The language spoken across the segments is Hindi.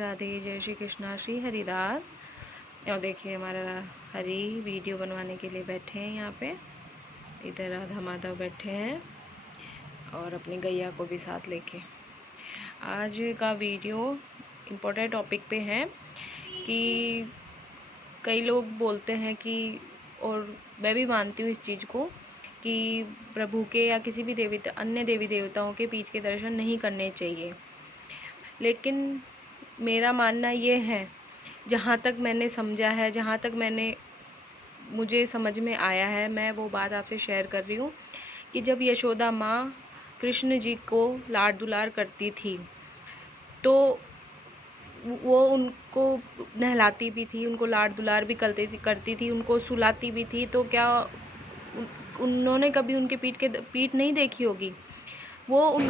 राधे, जय श्री कृष्णा, श्री हरिदास। और देखिए हमारा हरि वीडियो बनवाने के लिए बैठे हैं यहाँ पे। इधर राधा माधव बैठे हैं और अपनी गैया को भी साथ लेके। आज का वीडियो इम्पोर्टेंट टॉपिक पे है कि कई लोग बोलते हैं कि, और मैं भी मानती हूँ इस चीज़ को, कि प्रभु के या किसी भी अन्य देवी देवताओं के पीठ के दर्शन नहीं करने चाहिए। लेकिन मेरा मानना ये है, जहाँ तक मैंने समझा है, जहाँ तक मुझे समझ में आया है, मैं वो बात आपसे शेयर कर रही हूँ कि जब यशोदा माँ कृष्ण जी को लाड दुलार करती थी तो वो उनको नहलाती भी थी, उनको लाड दुलार भी करती थी, उनको सुलाती भी थी। तो क्या उन्होंने कभी उनके पीठ नहीं देखी होगी? वो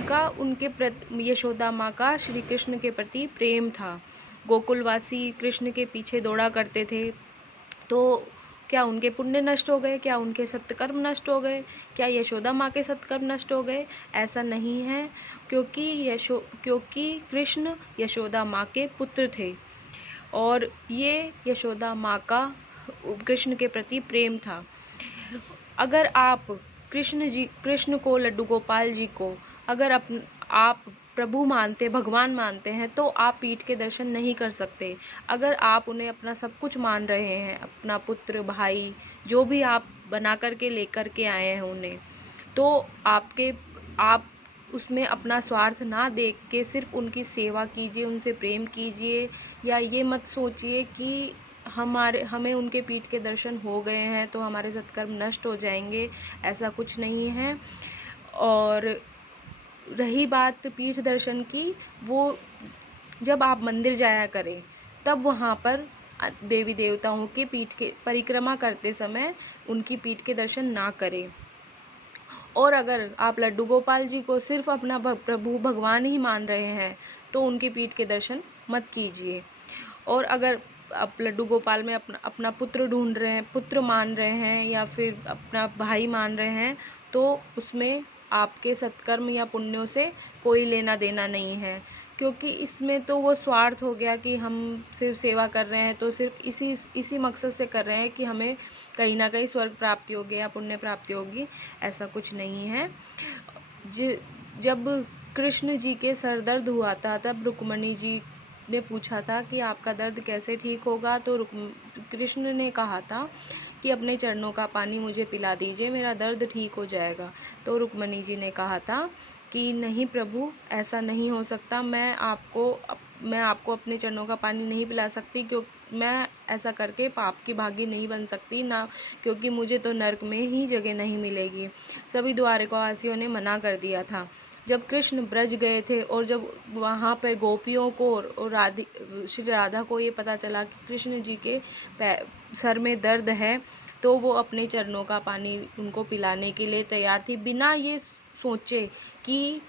यशोदा माँ का श्री कृष्ण के प्रति प्रेम था। गोकुलवासी कृष्ण के पीछे दौड़ा करते थे, तो क्या उनके पुण्य नष्ट हो गए? क्या उनके सत्कर्म नष्ट हो गए? क्या यशोदा माँ के सत्कर्म नष्ट हो गए? ऐसा नहीं है, क्योंकि कृष्ण यशोदा माँ के पुत्र थे और ये यशोदा माँ का कृष्ण के प्रति प्रेम था। अगर आप कृष्ण को, लड्डू गोपाल जी को अगर आप प्रभु मानते, भगवान मानते हैं, तो आप पीठ के दर्शन नहीं कर सकते। अगर आप उन्हें अपना सब कुछ मान रहे हैं, अपना पुत्र, भाई, जो भी आप बना करके लेकर के आए हैं उन्हें, तो आप उसमें अपना स्वार्थ ना देख के सिर्फ उनकी सेवा कीजिए, उनसे प्रेम कीजिए। या ये मत सोचिए कि हमें उनके पीठ के दर्शन हो गए हैं तो हमारे सत्कर्म नष्ट हो जाएंगे। ऐसा कुछ नहीं है। और रही बात पीठ दर्शन की, वो जब आप मंदिर जाया करें तब वहाँ पर देवी देवताओं के पीठ के परिक्रमा करते समय उनकी पीठ के दर्शन ना करें। और अगर आप लड्डू गोपाल जी को सिर्फ अपना प्रभु भगवान ही मान रहे हैं तो उनकी पीठ के दर्शन मत कीजिए। और अगर आप लड्डू गोपाल में अपना पुत्र ढूंढ रहे हैं, पुत्र मान रहे हैं, या फिर अपना भाई मान रहे हैं, तो उसमें आपके सत्कर्म या पुण्यों से कोई लेना देना नहीं है। क्योंकि इसमें तो वो स्वार्थ हो गया कि हम सिर्फ सेवा कर रहे हैं, तो सिर्फ इसी मकसद से कर रहे हैं कि हमें कहीं ना कहीं स्वर्ग प्राप्ति होगी या पुण्य प्राप्ति होगी। ऐसा कुछ नहीं है। जब कृष्ण जी के सर दर्द हुआ था, तब रुक्मणी जी ने पूछा था कि आपका दर्द कैसे ठीक होगा? तो कृष्ण ने कहा था कि अपने चरणों का पानी मुझे पिला दीजिए, मेरा दर्द ठीक हो जाएगा। तो रुक्मणी जी ने कहा था कि नहीं प्रभु, ऐसा नहीं हो सकता, मैं आपको अपने चरणों का पानी नहीं पिला सकती, क्योंकि मैं ऐसा करके पाप की भागी नहीं बन सकती ना, क्योंकि मुझे तो नरक में ही जगह नहीं मिलेगी। सभी द्वारकावासियों ने मना कर दिया था। जब कृष्ण ब्रज गए थे और जब वहाँ पर गोपियों को और श्री राधा को ये पता चला कि कृष्ण जी के सर में दर्द है, तो वो अपने चरणों का पानी उनको पिलाने के लिए तैयार थी, बिना ये सोचे कि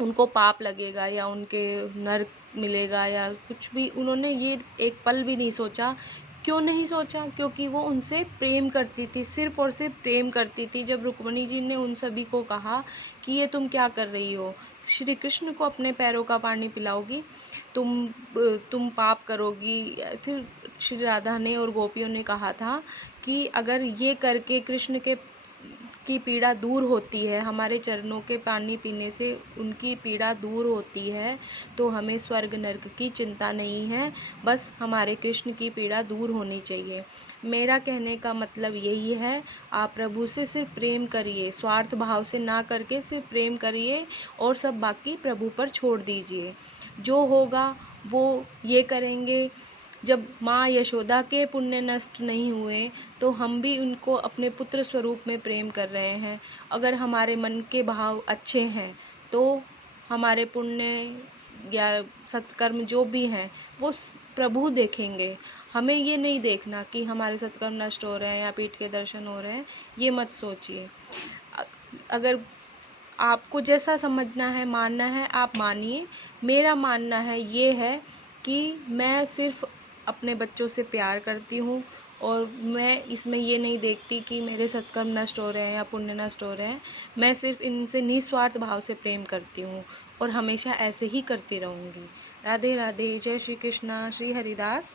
उनको पाप लगेगा या उनके नरक मिलेगा या कुछ भी। उन्होंने ये एक पल भी नहीं सोचा। क्यों नहीं सोचा? क्योंकि वो उनसे प्रेम करती थी, सिर्फ और सिर्फ प्रेम करती थी। जब रुक्मणी जी ने उन सभी को कहा कि ये तुम क्या कर रही हो, श्री कृष्ण को अपने पैरों का पानी पिलाओगी, तुम पाप करोगी। फिर श्री राधा ने और गोपियों ने कहा था कि अगर ये करके कृष्ण की पीड़ा दूर होती है, हमारे चरणों के पानी पीने से उनकी पीड़ा दूर होती है, तो हमें स्वर्ग नरक की चिंता नहीं है, बस हमारे कृष्ण की पीड़ा दूर होनी चाहिए। मेरा कहने का मतलब यही है, आप प्रभु से सिर्फ प्रेम करिए, स्वार्थ भाव से ना करके सिर्फ प्रेम करिए और सब बाकी प्रभु पर छोड़ दीजिए। जो होगा वो ये करेंगे। जब माँ यशोदा के पुण्य नष्ट नहीं हुए, तो हम भी उनको अपने पुत्र स्वरूप में प्रेम कर रहे हैं। अगर हमारे मन के भाव अच्छे हैं तो हमारे पुण्य या सत्कर्म जो भी हैं वो प्रभु देखेंगे। हमें ये नहीं देखना कि हमारे सत्कर्म नष्ट हो रहे हैं या पीठ के दर्शन हो रहे हैं, ये मत सोचिए। अगर आपको जैसा समझना है, मानना है, आप मानिए। मेरा मानना है ये है कि मैं सिर्फ अपने बच्चों से प्यार करती हूँ और मैं इसमें ये नहीं देखती कि मेरे सत्कर्म नष्ट हो रहे हैं या पुण्य नष्ट हो रहे हैं। मैं सिर्फ इनसे निस्वार्थ भाव से प्रेम करती हूँ और हमेशा ऐसे ही करती रहूँगी। राधे राधे। जय श्री कृष्ण। श्री हरिदास।